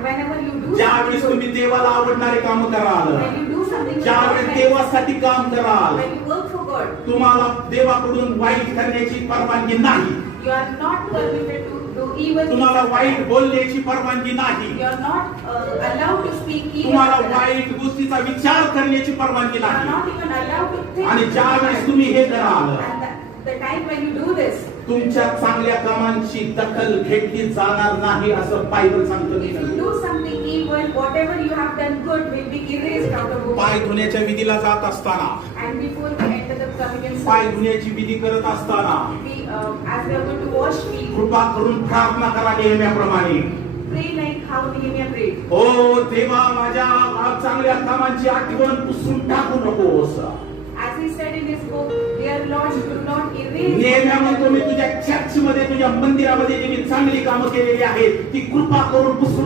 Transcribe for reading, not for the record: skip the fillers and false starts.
And whenever you do ज्यावेळेस something तुम्ही good, देवाला आवडणारे काम कराल, when you do something with ज्यावेळेस God, देवासाठी काम कराल, when you work for God, तुम्हाला देवाकडून वाईट करण्याची परवानगी नाही. you are not permitted to do evil things. तुम्हाला वाईट बोलण्याची परवानगी नाही. You are not allowed to speak evil. तुम्हाला of others. वाईट गोष्टीचा विचार करण्याची परवानगी You are नाही. not even allowed to think. आणि ज्यावेळेस तुम्ही हे कराल, And the time when you do this, तुमच्या चांगल्या कामांची दखल घेतली जाणार नाही असं बायबल सांगतं. if you do something evil, whatever you have done good will be erased out of the पाय world. धुण्याच्या विधीला जात असताना, And before we enter the communion पाय service, धुण्याची विधी करत असताना as we are going to wash feet, कृपा करून प्रार्थना करा नेहमीप्रमाणे. pray like how Nehemiah prayed. ओ देवा, माझ्या चांगल्या कामांची आठवण पुसून टाकू नकोस. As he said in his book, dear Lord, do not erase. नेहम्या म्हणतो, मी तुझ्या चर्चमध्ये, तुझ्या मंदिरामध्ये जी मी चांगली कामं केलेली आहेत ती कृपा करून पुसून